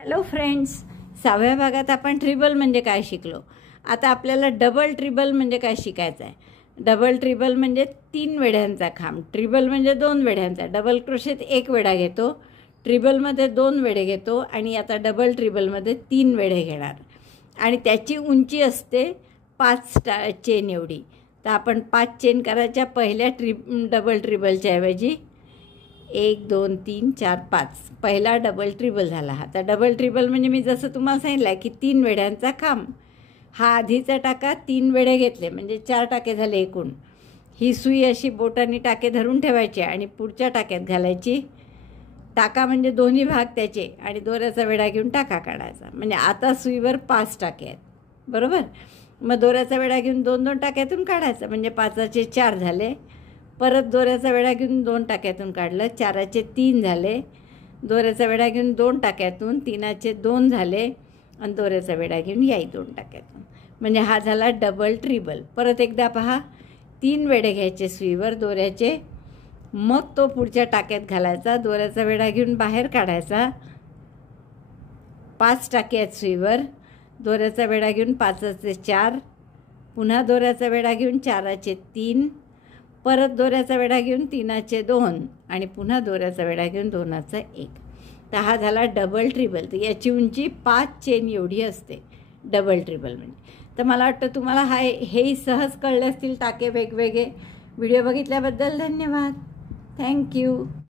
Hello friends, 6व्या भागात आपण ट्रिबल म्हणजे काय शिकलो. आता आपल्याला डबल ट्रिबल म्हणजे काय शिकायचं आहे. डबल ट्रिबल म्हणजे 3 वेढ्यांचा खांब. ट्रिबल म्हणजे 2 वेढ्यांचा. डबल क्रोशेत 1 वेढा घेतो, ट्रिबलमध्ये 2 वेढे घेतो आणि आता डबल ट्रिबलमध्ये 3 वेढे घेणार आणि त्याची उंची असते 5 चेन एवढी. तर आपण 5 चेन करायच्या पहिल्या डबल ट्रिबलच्या ऐवजी 1 2 3 4 5 पहिला डबल ट्रिबल झाला. आता डबल ट्रिबल म्हणजे मी जसं तुम्हाला सांगितलं आहे की 3 वेढ्यांचा खांब. हा आधीचा टाका 3 वेढे घेतले म्हणजे 4 टाके झाले एकूण. ही सुई अशी बोटाने टाके धरून ठेवायची आणि पुढच्या टाक्यात घालायची. टाका म्हणजे दोन्ही भाग त्याचे आणि दोऱ्याचा वेढा घेऊन टाका काढायचा. म्हणजे आता सुईवर 5 टाके आहेत, बरोबर. मग दोऱ्याचा वेढा घेऊन 2-2 टाक्यातून काढायचं म्हणजे 5चे 4 झाले. परत दोऱ्याचा वेढा घेऊन 2 टाक्यातून काढलं, 4चे 3 झाले. दोऱ्याचा वेढा घेऊन 2 टाक्यातून, 3चे 2 झाले आणि दोऱ्याचा वेढा घेऊन याही 2 टाक्यातून. म्हणजे हा झाला डबल ट्रिबल. परत एकदा पहा, 3 वेढे घ्यायचे सुईवर दोऱ्याचे, मग तो पुढच्या टाक्यात घालायचा, दोऱ्याचा वेढा घेऊन बाहेर काढायचा. 5 टाके आहेत सुईवर, दोऱ्याचा वेढा घेऊन 5चे 4, पुन्हा दोऱ्याचा वेढा घेऊन 4चे 3, परत दोऱ्याचा वेढा घेऊन 3चे 2 आणि पुन्हा दोऱ्याचा वेढा घेऊन 2चा 1. तर हा झाला डबल ट्रिबल. तर याची उंची 5 चेन एवढी असते डबल ट्रिबल म्हणजे. तर मला वाटतं तुम्हाला हेही सहज कळले असतील टाके वेगवेगळे. व्हिडिओ बघितल्याबद्दल धन्यवाद. थँक्यू.